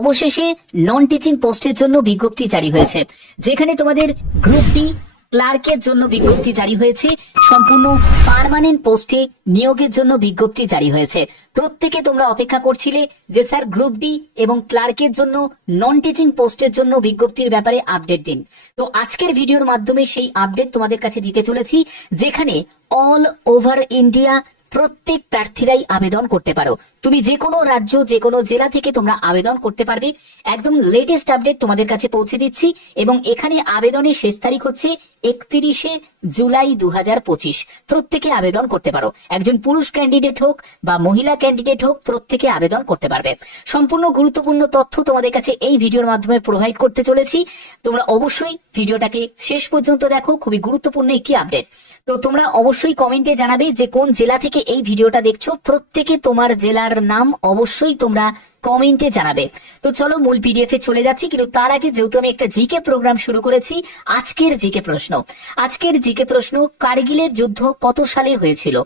অবশেষে non teaching পোস্টের জন্য বিজ্ঞপ্তি জারি হয়েছে, যেখানে তোমাদের গ্রুপ ডি ক্লার্কের জন্য বিজ্ঞপ্তি জারি হয়েছে। সম্পূর্ণ পার্মানেন্ট পোস্টে নিয়োগের জন্য বিজ্ঞপ্তি জারি হয়েছে। প্রত্যেকে তোমরা অপেক্ষা করছিলে যে স্যার গ্রুপ ডি এবং ক্লার্কের জন্য নন টিচিং পোস্টের জন্য বিজ্ঞপ্তির ব্যাপারে আপডেট দিন। তো আজকের ভিডিওর মাধ্যমে সেই আপডেট তোমাদের কাছে দিতে চলেছি, যেখানে অল ওভার ইন্ডিয়া প্রত্যেক প্রার্থীরাই আবেদন করতে পারো। তুমি যে কোনো রাজ্য, যে কোনো জেলা থেকে তোমরা আবেদন করতে পারবে। একদম লেটেস্ট আপডেট তোমাদের কাছে পৌঁছে দিচ্ছি। এবং এখানে আবেদনের শেষ তারিখ হচ্ছে 31শে জুলাই 2025। প্রত্যেকে আবেদন করতে পারো। একজন পুরুষ ক্যান্ডিডেট হোক বা মহিলা ক্যান্ডিডেট হোক, প্রত্যেকে আবেদন করতে পারবে। সম্পূর্ণ গুরুত্বপূর্ণ তথ্য তোমাদের কাছে এই ভিডিওর মাধ্যমে প্রোভাইড করতে চলেছি। তোমরা অবশ্যই ভিডিওটাকে শেষ পর্যন্ত দেখো, খুবই গুরুত্বপূর্ণ একটি আপডেট। তো তোমরা অবশ্যই কমেন্টে জানাবে যে কোন জেলা থেকে এই ভিডিওটা দেখছো। প্রত্যেকে তোমার জেলার নাম অবশ্যই তোমরা কমেন্টে জানাবে। তো চলো মূল পিডিএফ এ চলে যাচ্ছি, কিন্তু তার আগে যেহেতু আমি একটা জিকে প্রোগ্রাম শুরু করেছি, আজকের জিকে প্রশ্ন। কার্গিলের যুদ্ধ কত সালে হয়েছিল?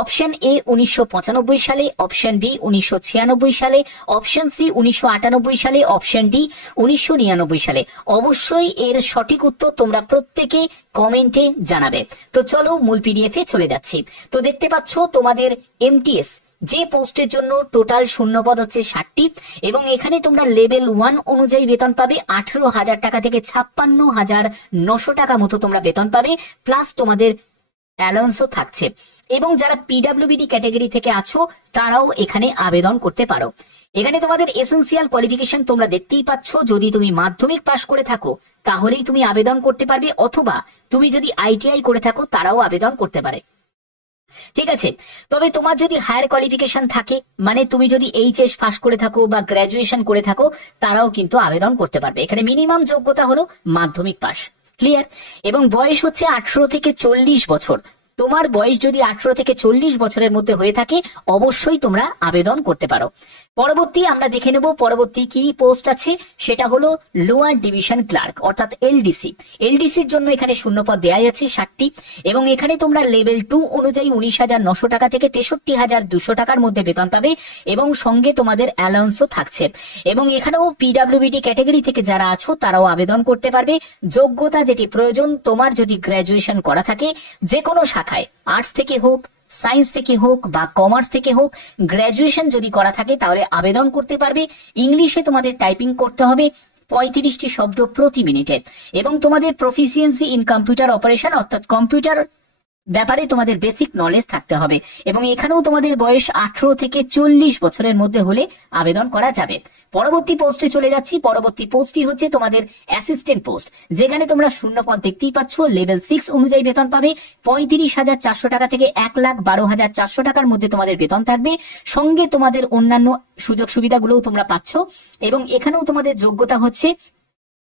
অপশন এ 1995 সালে, অপশন বি 1996 সালে, অপশন সি 1998 সালে, অপশন ডি 1999 সালে। অবশ্যই এর সঠিক উত্তর তোমরা প্রত্যেকে কমেন্টে জানাবে। তো চলো মূল পিডিএফ এ চলে যাচ্ছি। তো দেখতে পাচ্ছ তোমাদের এমটিএস যে পোস্টের জন্য টোটাল শূন্যপদ হচ্ছে 60টি, এবং এখানে তোমরা লেভেল 1 অনুযায়ী বেতন পাবে 18,000 টাকা থেকে 56,900 টাকা মতো তোমরা বেতন পাবে, প্লাস তোমাদের অ্যালাউন্সও থাকছে। এবং যারা পিডাব্লিউবিডি ক্যাটাগরি থেকে আছো তারাও এখানে আবেদন করতে পারো। এখানে তোমাদের এসেন্সিয়াল কোয়ালিফিকেশন তোমরা দেখতেই পাচ্ছ। যদি তুমি মাধ্যমিক পাশ করে থাকো তাহলেই তুমি আবেদন করতে পারবে, অথবা তুমি যদি আইটিআই করে থাকো তারাও আবেদন করতে পারে। ঠিক আছে, তবে তোমার যদি হায়ার কোয়ালিফিকেশন থাকে, মানে তুমি যদি এইচএস পাস করে থাকো বা গ্রাজুয়েশন করে থাকো, তারাও কিন্তু আবেদন করতে পারবে। এখানে মিনিমাম যোগ্যতা হলো মাধ্যমিক পাস। ক্লিয়ার? এবং বয়স হচ্ছে 18 থেকে 40 বছর। তোমার বয়স যদি 18 থেকে 40 বছরের মধ্যে হয়ে থাকে, অবশ্যই তোমরা আবেদন করতে পারো। পরবর্তী আমরা দেখে নেব পরবর্তী কি পোস্ট আছে। সেটা হলো লোয়ার ডিভিশন ক্লার্ক, অর্থাৎ এলডিসি। এলডিসির জন্য এখানে শূন্যপদ দেয়া আছে 60টি, এবং এখানে তোমরা লেভেল 2 অনুযায়ী 19,900 টাকা থেকে 63,200 টাকার মধ্যে বেতন পাবে, এবং সঙ্গে তোমাদের অ্যালাউন্সও থাকছে। এবং এখানেও পিডাব্লিউবিডি ক্যাটাগরি থেকে যারা আছো তারাও আবেদন করতে পারবে। যোগ্যতা যেটি প্রয়োজন, তোমার যদি গ্রাজুয়েশন করা থাকে যে কোনো শাখায়, আর্টস থেকে হোক, সায়েন্স থেকে হোক বা কমার্স থেকে হোক, গ্রাজুয়েশন যদি করা থাকে তাহলে আবেদন করতে পারবে। ইংলিশে তোমাদের টাইপিং করতে হবে 35টি শব্দ প্রতি মিনিটে, এবং তোমাদের প্রফিসিয়েন্সি ইন কম্পিউটার অপারেশন, অর্থাৎ কম্পিউটার ব্যাপারে তোমাদের বেসিক নলেজ থাকতে হবে। এবং এখানেও তোমাদের বয়স 18 থেকে 40 বছরের মধ্যে হলে আবেদন করা যাবে। পরবর্তী পোস্টে চলে যাচ্ছি। পরবর্তী পোস্টটি হচ্ছে তোমাদের অ্যাসিস্ট্যান্ট পোস্ট, যেখানে তোমরা শূন্যপদ দেখতেই পাচ্ছ। লেভেল 6 অনুযায়ী বেতন পাবে 35,400 টাকা থেকে 1,12,400 টাকার মধ্যে তোমাদের বেতন থাকবে। সঙ্গে তোমাদের অন্যান্য সুযোগ সুবিধাগুলোও তোমরা পাচ্ছ। এবং এখানেও তোমাদের যোগ্যতা হচ্ছে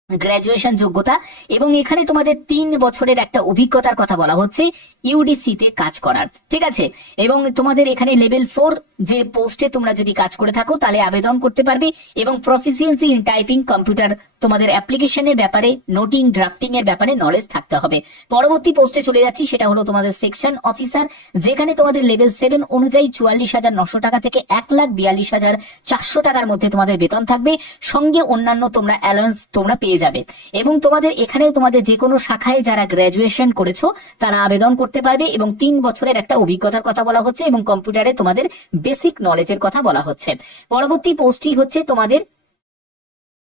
গ্রাজুয়েশন যোগ্যতা, এবং এখানে তোমাদের 3 বছরের একটা অভিজ্ঞতার কথা বলা হচ্ছে ইউডিসি তে কাজ করার। ঠিক আছে, এবং তোমাদের এখানে লেভেল 4 যে পোস্টে তোমরা যদি কাজ করে থাকো তাহলে আবেদন করতে পারবে। এবং প্রফিসিয়েন্সি ইন টাইপিং কম্পিউটার, তোমাদের অ্যাপ্লিকেশনের ব্যাপারে, নোটিং ড্রাফটিং এর ব্যাপারে নলেজ থাকতে হবে। পরবর্তী পোস্টে চলে যাচ্ছি, সেটা হলো তোমাদের সেকশন অফিসার, যেখানে তোমাদের লেভেল 7 অনুযায়ী 44,900 টাকা থেকে 1,42,400 টাকার মধ্যে তোমাদের বেতন থাকবে। সঙ্গে অন্যান্য তোমরা অ্যালাউন্স তোমরা পেয়ে যাবে। এবং তোমাদের এখানে তোমাদের যে কোনো শাখায় যারা গ্রাজুয়েশন করেছো তারা আবেদন করতে পারবে। এবং 3 বছরের একটা অভিজ্ঞতার কথা বলা হচ্ছে, এবং কম্পিউটারে তোমাদের বেসিক নলেজের কথা বলা হচ্ছে। পরবর্তী পোস্টটি হচ্ছে তোমাদের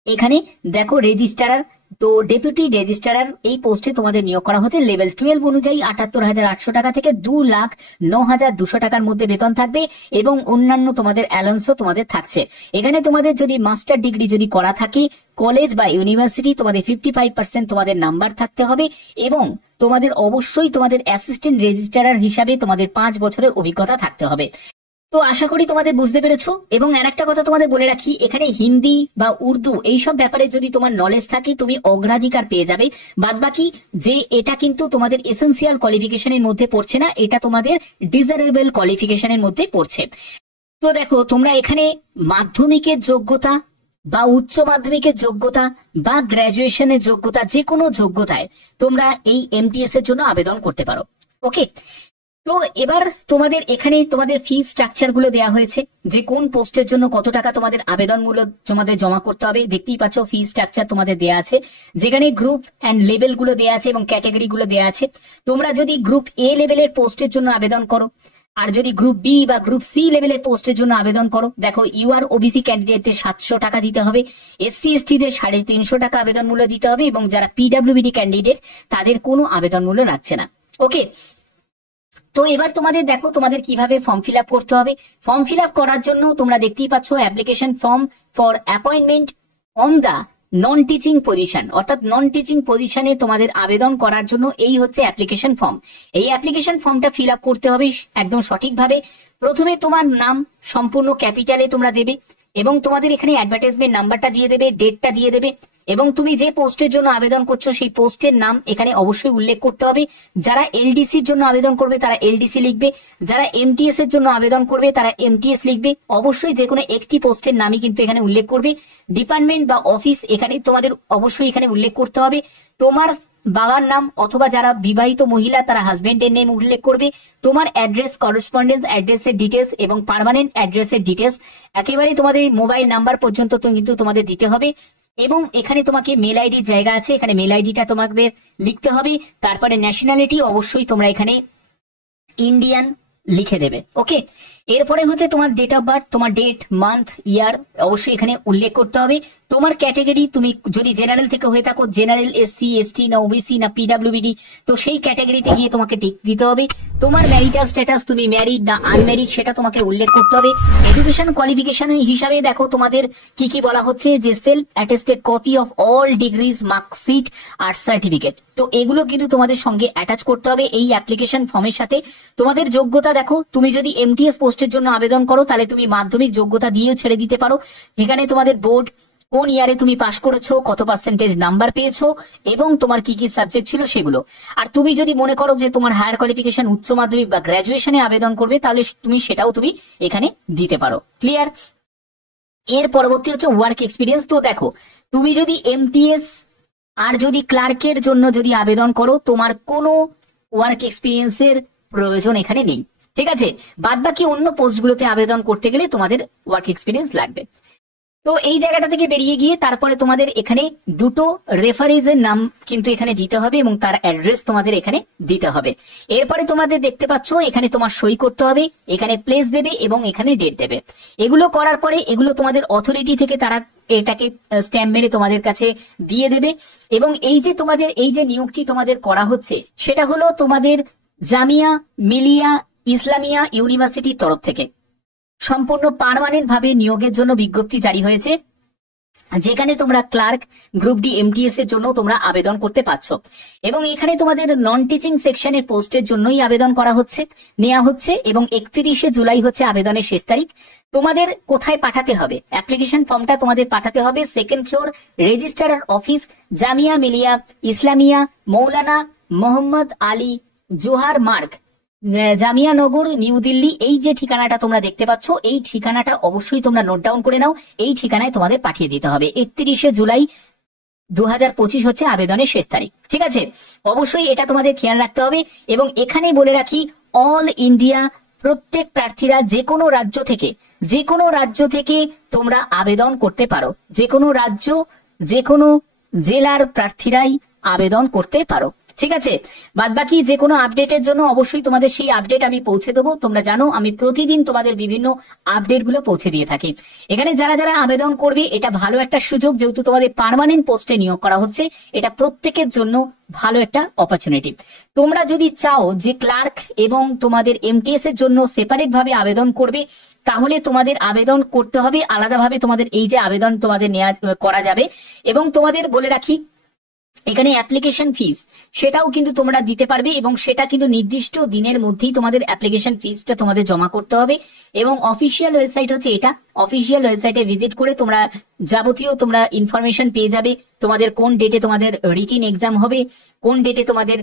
এখানে দেখো রেজিস্ট্রার। তো ডেপুটি রেজিস্ট্রার এই পোস্টে তোমাদের নিয়োগ করা হচ্ছে। লেভেল 12 অনুযায়ী 78,800 টাকা থেকে 2,09,200 টাকার মধ্যে বেতন থাকবে, এবং অন্যান্য তোমাদের অ্যালাউন্সও তোমাদের থাকছে। এখানে তোমাদের যদি মাস্টার ডিগ্রি যদি করা থাকে কলেজ বা ইউনিভার্সিটি, তোমাদের 55% তোমাদের নাম্বার থাকতে হবে, এবং তোমাদের অবশ্যই তোমাদের অ্যাসিস্ট্যান্ট রেজিস্ট্রার হিসাবে তোমাদের 5 বছরের অভিজ্ঞতা থাকতে হবে। তো আশা করি তোমাদের বুঝতে পেরেছো। এবং আরেকটা কথা তোমাদের বলে রাখি, এখানে হিন্দি বা উর্দু এইসব ব্যাপারে যদি তোমার নলেজ থাকে তুমি অগ্রাধিকার পেয়ে যাবে। বাদবাকি যে এটা কিন্তু তোমাদের এসেন্সিয়াল কোয়ালিফিকেশনের মধ্যে পড়ছে না, এটা তোমাদের ডিজারেবল কোয়ালিফিকেশনের মধ্যে পড়ছে। তো দেখো তোমরা এখানে মাধ্যমিকের যোগ্যতা বা উচ্চ মাধ্যমিকের যোগ্যতা বা গ্রাজুয়েশনের যোগ্যতা, যে কোনো যোগ্যতায় তোমরা এই এমটিএস এর জন্য আবেদন করতে পারো। ওকে, তো এবার তোমাদের এখানে তোমাদের ফি স্ট্রাকচার গুলো দেওয়া হয়েছে, যে কোন পোস্টের জন্য কত টাকা তোমাদের আবেদন মূল্য তোমাদের জমা করতে হবে। দেখতেই পাচ্ছ ফি স্ট্রাকচার তোমাদের দেওয়া আছে, যেখানে গ্রুপ অ্যান্ড লেভেল গুলো দেওয়া আছে এবং ক্যাটাগরি গুলো দেওয়া আছে। তোমরা যদি গ্রুপ এ লেভেলের পোস্টের জন্য আবেদন করো, আর যদি গ্রুপ বি বা গ্রুপ সি লেভেলের পোস্টের জন্য আবেদন করো, দেখো ইউআর ওবিসি ক্যান্ডিডেটদের 700 টাকা দিতে হবে, এসসি এসটি দের 350 টাকা আবেদন মূল্য দিতে হবে, এবং যারা পিডব্লিউডি ক্যান্ডিডেট তাদের কোনো আবেদন মূল্য লাগছে না। ওকে, তো এবার তোমাদের দেখো তোমাদের কিভাবে ফর্ম ফিল আপ করতে হবে। ফর্ম ফিল আপ করার জন্য তোমরা দেখতেই পাচ্ছ application form for appointment on the non teaching position, অর্থাৎ নন টিচিং পজিশনে তোমাদের আবেদন করার জন্য এই হচ্ছে অ্যাপ্লিকেশন ফর্ম। এই অ্যাপ্লিকেশন ফর্মটা ফিল আপ করতে হবে একদম সঠিকভাবে। প্রথমে তোমার নাম সম্পূর্ণ ক্যাপিটালে তোমরা দেবে, এবং তোমাদের এখানে অ্যাডভার্টাইজমেন্ট নাম্বারটা দিয়ে দেবে, ডেটটা দিয়ে দেবে, এবং তুমি যে পোস্টের জন্য আবেদন করছো সেই পোস্টের নাম এখানে অবশ্যই উল্লেখ করতে হবে। যারা এলডিসির জন্য আবেদন করবে তারা এলডিসি লিখবে, যারা এমটিএস এর জন্য আবেদন করবে তারা এমটিএস লিখবে। অবশ্যই যে কোনো একটি পোস্টের নামই কিন্তু এখানে উল্লেখ করবে। ডিপার্টমেন্ট বা অফিস এখানে তোমাদের অবশ্যই এখানে উল্লেখ করতে হবে। তোমার বাবার নাম, অথবা যারা বিবাহিত মহিলা তারা হাজবেন্ডের নেম উল্লেখ করবে। তোমার অ্যাড্রেস, করেসপন্ডেন্স অ্যাড্রেসের ডিটেলস এবং পার্মানেন্ট অ্যাড্রেসের ডিটেলস, একেবারে তোমাদের মোবাইল নাম্বার পর্যন্ত কিন্তু তোমাদের দিতে হবে। এবং এখানে তোমাকে মেল আইডির জায়গা আছে, এখানে মেল আইডিটা তোমাদের লিখতে হবে। তারপরে ন্যাশনালিটি অবশ্যই তোমরা এখানে ইন্ডিয়ান লিখে দেবে। ওকে, এরপরে হচ্ছে তোমার ডেট অফ বার্থ, তোমার ডেট, মান্থ, ইয়ার অবশ্যই এখানে উল্লেখ করতে হবে। তোমার ক্যাটাগরি, তুমি যদি জেনারেল থেকে হয়ে থাকো, জেনারেল, এসসি এসটি না ওবিসি না পিডব্লিউডি, তো সেই ক্যাটাগরিতে গিয়ে তোমাকে টিক দিতে হবে। তোমার ম্যারিটাল স্ট্যাটাস, তুমি ম্যারিড না আনম্যারিড সেটা তোমাকে উল্লেখ করতে হবে। এডুকেশন কোয়ালিফিকেশন হিসাবে দেখো তোমাদের কি কি বলা হচ্ছে, যে self attested copy of all degrees, marksheet আর সার্টিফিকেট, তো এগুলো কিন্তু তোমাদের সঙ্গে অ্যাটাচ করতে হবে এই অ্যাপ্লিকেশন ফর্মের সাথে। তোমাদের যোগ্যতা দেখো, তুমি যদি এমটিএস পোস্টের জন্য আবেদন করো তাহলে তুমি মাধ্যমিক যোগ্যতা দিয়েও ছেড়ে দিতে পারো। এখানে তোমাদের বোর্ড, কোন ইয়ারে তুমি পাশ করেছো, কত পার্সেন্টেজ নাম্বার পেয়েছো, এবং তোমার কি কি সাবজেক্ট ছিল সেগুলো। আর তুমি যদি মনে করো যে তোমার হায়ার কোয়ালিফিকেশন উচ্চ মাধ্যমিক বা গ্র্যাজুয়েশনে আবেদন করবে, তাহলে তুমি সেটাও তুমি এখানে দিতে পারো। ক্লিয়ার? এর পরবর্তী হচ্ছে ওয়ার্ক এক্সপিরিয়েন্স। তো দেখো, তুমি যদি এমটিএস আর যদি ক্লার্কের জন্য যদি আবেদন করো, তোমার কোনো ওয়ার্ক এক্সপিরিয়েন্সের প্রয়োজন এখানে নেই, ঠিক আছে। বাদ বাকি অন্য পোস্টগুলোতে আবেদন করতে গেলে তোমাদের ওয়ার্ক এক্সপিরিয়েন্স লাগবে। তো এই জায়গাটা থেকে বেরিয়ে গিয়ে তারপরে তোমাদের এখানে দুটো রেফারেন্সের নাম কিন্তু এখানে দিতে হবে, এবং তার অ্যাড্রেস তোমাদের এখানে দিতে হবে। এরপরে তোমাদের দেখতে পাচ্ছ এখানে তোমার সই করতে হবে, এখানে প্লেস দেবে এবং এখানে ডেট দেবে। এগুলো করার পরে এগুলো তোমাদের অথরিটি থেকে তারা এটাকে স্ট্যাম্প মেরে তোমাদের কাছে দিয়ে দেবে। এবং এই যে তোমাদের এই যে নিয়োগটি তোমাদের করা হচ্ছে, সেটা হলো তোমাদের জামিয়া মিলিয়া ইসলামিয়া ইউনিভার্সিটির তরফ থেকে সম্পূর্ণ পার্মানেন্ট ভাবে নিয়োগের জন্য বিজ্ঞপ্তি জারি হয়েছে, যেখানে তোমরা ক্লার্ক, গ্রুপ ডি, এমটিএস এর জন্য তোমরা আবেদন করতে পারছো। এবং এখানে তোমাদের নন টিচিং সেকশনের পোস্টের জন্যই আবেদন করা হচ্ছে, নেওয়া হচ্ছে, এবং 31শে জুলাই হচ্ছে আবেদনের শেষ তারিখ। তোমাদের কোথায় পাঠাতে হবে? অ্যাপ্লিকেশন ফর্মটা তোমাদের পাঠাতে হবে second floor, registrar office, Jamia Millia Islamia, Maulana Mohammad Ali Jauhar Marg, Jamia নগর, নিউ দিল্লি। এই যে ঠিকানাটা তোমরা দেখতে পাচ্ছ, এই ঠিকানাটা অবশ্যই তোমরা নোট ডাউন করে নাও। এই ঠিকানায় তোমাদের পাঠিয়ে দিতে হবে। 31শে জুলাই 2025 হচ্ছে আবেদনের শেষ তারিখ, ঠিক আছে। অবশ্যই এটা তোমাদের খেয়াল রাখতে হবে। এবং এখানে বলে রাখি, অল ইন্ডিয়া প্রত্যেক প্রার্থীরা যে কোনো রাজ্য থেকে তোমরা আবেদন করতে পারো। যে কোনো রাজ্য, যে কোনো জেলার প্রার্থীরাই আবেদন করতে পারো, ঠিক আছে। বাদ বাকি যে কোনো আপডেটের জন্য অবশ্যই তোমাদের সেই আপডেট আমি পৌঁছে দেবো। তোমরা জানো আমি প্রতিদিন তোমাদের বিভিন্ন আপডেট গুলো পৌঁছে দিয়ে থাকি। এখানে যারা যারা আবেদন করবে, এটা ভালো একটা সুযোগ, যেহেতু তোমাদের পার্মানেন্ট পোস্টে নিয়োগ করা হচ্ছে, এটা প্রত্যেকের জন্য ভালো একটা অপরচুনিটি। তোমরা যদি চাও যে ক্লার্ক এবং তোমাদের এমটিএস এর জন্য সেপারেট ভাবে আবেদন করবে, তাহলে তোমাদের আবেদন করতে হবে আলাদাভাবে। তোমাদের এই যে আবেদন তোমাদের নেওয়া করা যাবে। এবং তোমাদের বলে রাখি, এখানে অ্যাপ্লিকেশন ফিস সেটাও কিন্তু তোমরা দিতে পারবে, এবং সেটা কিন্তু নির্দিষ্ট দিনের মধ্যেই তোমাদের অ্যাপ্লিকেশন ফিসটা তোমাদের জমা করতে হবে। এবং অফিসিয়াল ওয়েবসাইট হচ্ছে এটা, অফিসিয়াল ওয়েবসাইটে ভিজিট করে তোমরা যাবতীয় তোমরা ইনফরমেশন পেয়ে যাবে। তোমাদের কোন ডেটে তোমাদের রিটিন এক্সাম হবে, কোন ডেটে তোমাদের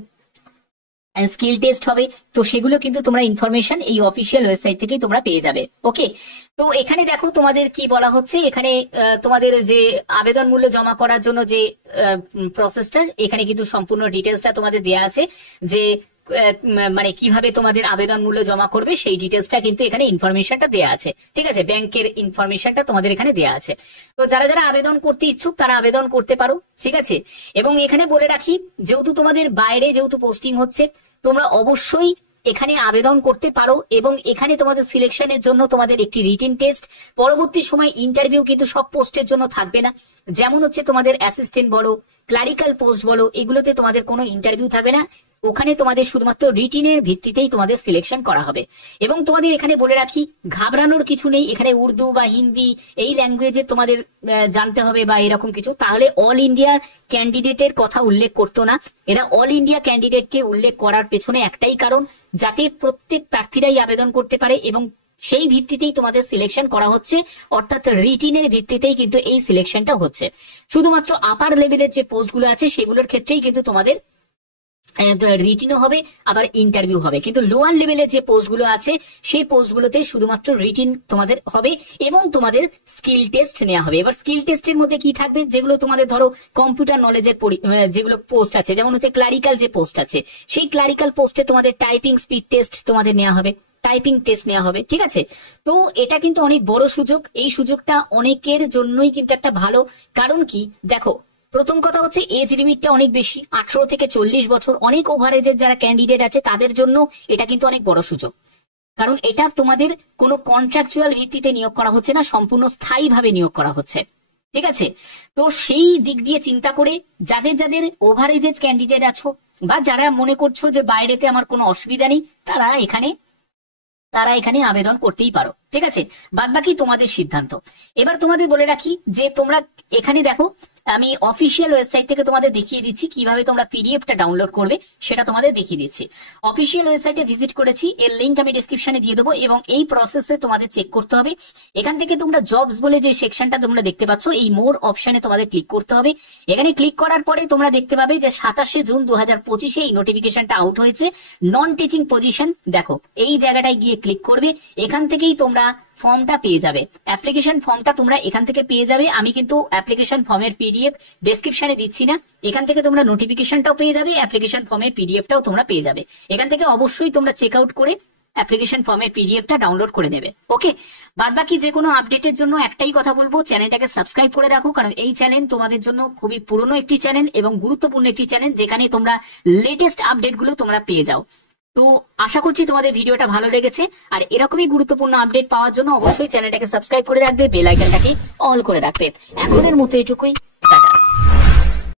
স্কিল টেস্ট হবে, তো সেগুলো কিন্তু তোমরা ইনফরমেশন এই অফিসিয়াল ওয়েবসাইট থেকে তোমরা পেয়ে যাবে। ওকে, তো এখানে দেখো তোমাদের কি বলা হচ্ছে, এখানে তোমাদের যে আবেদন মূল্য জমা করার জন্য যে প্রসেসটা, এখানে কিন্তু সম্পূর্ণ ডিটেলসটা তোমাদের দেওয়া আছে। যে মানে কিভাবে তোমাদের আবেদন মূল্য জমা করবে সেই ডিটেলসটা কিন্তু এখানে ইনফরমেশনটা দেওয়া আছে। ঠিক আছে, ব্যাংকের ইনফরমেশনটা তোমাদের এখানে দেওয়া আছে। তো যারা যারা আবেদন করতে ইচ্ছুক তারা আবেদন করতে পারো। ঠিক আছে, এবং এখানে বলে রাখি, যেহেতু তোমাদের বাইরে যেহেতু পোস্টিং হচ্ছে, তোমরা অবশ্যই এখানে আবেদন করতে পারো এবং এখানে তোমাদের সিলেকশনের জন্য তোমাদের একটি রিটেন টেস্ট, পরবর্তী সময় ইন্টারভিউ কিন্তু সব পোস্টের জন্য থাকবে না। যেমন হচ্ছে তোমাদের অ্যাসিস্ট্যান্ট বলো, ক্লারিক্যাল পোস্ট বলো, এগুলোতে তোমাদের কোনো ইন্টারভিউ থাকবে না। ওখানে তোমাদের শুধুমাত্র রিটিনের ভিত্তিতেই তোমাদের সিলেকশন করা হবে। এবং তোমাদের এখানে বলে রাখি, ঘাবড়ানোর কিছু নেই। এখানে উর্দু বা হিন্দি এই ল্যাঙ্গুয়েজে তোমাদের জানতে হবে বা এরকম কিছু, তাহলে অল ইন্ডিয়া ক্যান্ডিডেটের কথা উল্লেখ করতো না। এরা অল ইন্ডিয়া ক্যান্ডিডেটকে উল্লেখ করার পেছনে একটাই কারণ, যাতে প্রত্যেক প্রার্থীরাই আবেদন করতে পারে এবং সেই ভিত্তিতেই তোমাদের সিলেকশন করা হচ্ছে, অর্থাৎ রিটিনের ভিত্তিতেই কিন্তু এই সিলেকশনটা হচ্ছে। শুধুমাত্র আপার লেভেলের যে পোস্টগুলো আছে সেগুলোর ক্ষেত্রেই কিন্তু তোমাদের রিটিনও হবে, আবার ইন্টারভিউ হবে। কিন্তু লোয়ার লেভেলের যে পোস্টগুলো আছে সেই পোস্টগুলোতে শুধুমাত্র রিটিন তোমাদের হবে এবং তোমাদের স্কিল টেস্ট নেওয়া হবে। এবার স্কিল টেস্টের মধ্যে কি থাকবে, যেগুলো তোমাদের ধরো কম্পিউটার নলেজের যেগুলো পোস্ট আছে, যেমন হচ্ছে ক্লারিক্যাল যে পোস্ট আছে, সেই ক্লারিক্যাল পোস্টে তোমাদের টাইপিং স্পিড টেস্ট তোমাদের নেওয়া হবে, টাইপিং টেস্ট নেওয়া হবে। ঠিক আছে, তো এটা কিন্তু অনেক বড় সুযোগ। এই সুযোগটা অনেকের জন্যই কিন্তু একটা ভালো, কারণ কি দেখো, প্রথম কথা হচ্ছে এজ লিমিটটা অনেক বেশি, 18 থেকে 40 বছর। অনেক ওভারেজের যারা ক্যান্ডিডেট আছে তাদের জন্য এটা কিন্তু অনেক বড় সুযোগ, কারণ এটা তোমাদের কোনো কন্ট্রাকচুয়াল ভিত্তিতে নিয়োগ করা হচ্ছে না, সম্পূর্ণ স্থায়ীভাবে নিয়োগ করা হচ্ছে। ঠিক আছে, তো সেই দিক দিয়ে চিন্তা করে যাদের যাদের ওভারেজের ক্যান্ডিডেট আছো বা যারা মনে করছো যে বাইরেতে আমার কোনো অসুবিধা নেই, তারা এখানে আবেদন করতেই পারো। ঠিক আছে, বাদ বাকি তোমাদের সিদ্ধান্ত। এবার তোমাদের বলে রাখি যে তোমরা এখানে দেখো, আমি অফিসিয়াল ওয়েবসাইট থেকে তোমাদের দেখিয়ে দিচ্ছি কিভাবে তোমরা পিডিএফটা ডাউনলোড করবে, সেটা তোমাদের দেখিয়ে দিচ্ছি। অফিসিয়াল ওয়েবসাইটে ভিজিট করেছি, এর লিঙ্ক আমি ডেসক্রিপশনে দিয়ে দেবো এবং এই প্রসেসে তোমাদের চেক করতে হবে। এখান থেকে তোমরা জবস বলে যে সেকশনটা তোমরা দেখতে পাচ্ছ, এই মোর অপশনে তোমাদের ক্লিক করতে হবে। এখানে ক্লিক করার পরে তোমরা দেখতে পাবে যে 27 জুন 2025 এই নোটিফিকেশনটা আউট হয়েছে, নন টিচিং পজিশন। দেখো এই জায়গাটায় গিয়ে ক্লিক করবে, এখান থেকেই তোমরা ফর্মটা পেয়ে যাবে, অ্যাপ্লিকেশন ফর্মটা তোমরা এখান থেকে পেয়ে যাবে। আমি কিন্তু অ্যাপ্লিকেশন ফর্মের পিডিএফ ডেসক্রিপশনে দিচ্ছি না, এখান থেকে তোমরা নোটিফিকেশনটাও পেয়ে যাবে, অ্যাপ্লিকেশন ফর্মের পিডিএফটাও তোমরা পেয়ে যাবে। এখান থেকে অবশ্যই তোমরা চেক আউট করে অ্যাপ্লিকেশন ফর্মের পিডিএফটা ডাউনলোড করে নেবে। ওকে, বাদ বাকি যে কোনো আপডেটের জন্য একটাই কথা বলবো, চ্যানেলটাকে সাবস্ক্রাইব করে রাখো, কারণ এই চ্যানেল তোমাদের জন্য খুবই পুরনো একটি চ্যানেল এবং গুরুত্বপূর্ণ একটি চ্যানেল, যেখানে তোমরা লেটেস্ট আপডেটগুলো তোমরা পেয়ে যাও। তো আশা করছি তোমাদের ভিডিওটা ভালো লেগেছে, আর এরকমই গুরুত্বপূর্ণ আপডেট পাওয়ার জন্য অবশ্যই চ্যানেলটাকে সাবস্ক্রাইব করে রাখবে, বেল আইকনটাকে অল করে রাখবে। এখনের মতো এটুকুই।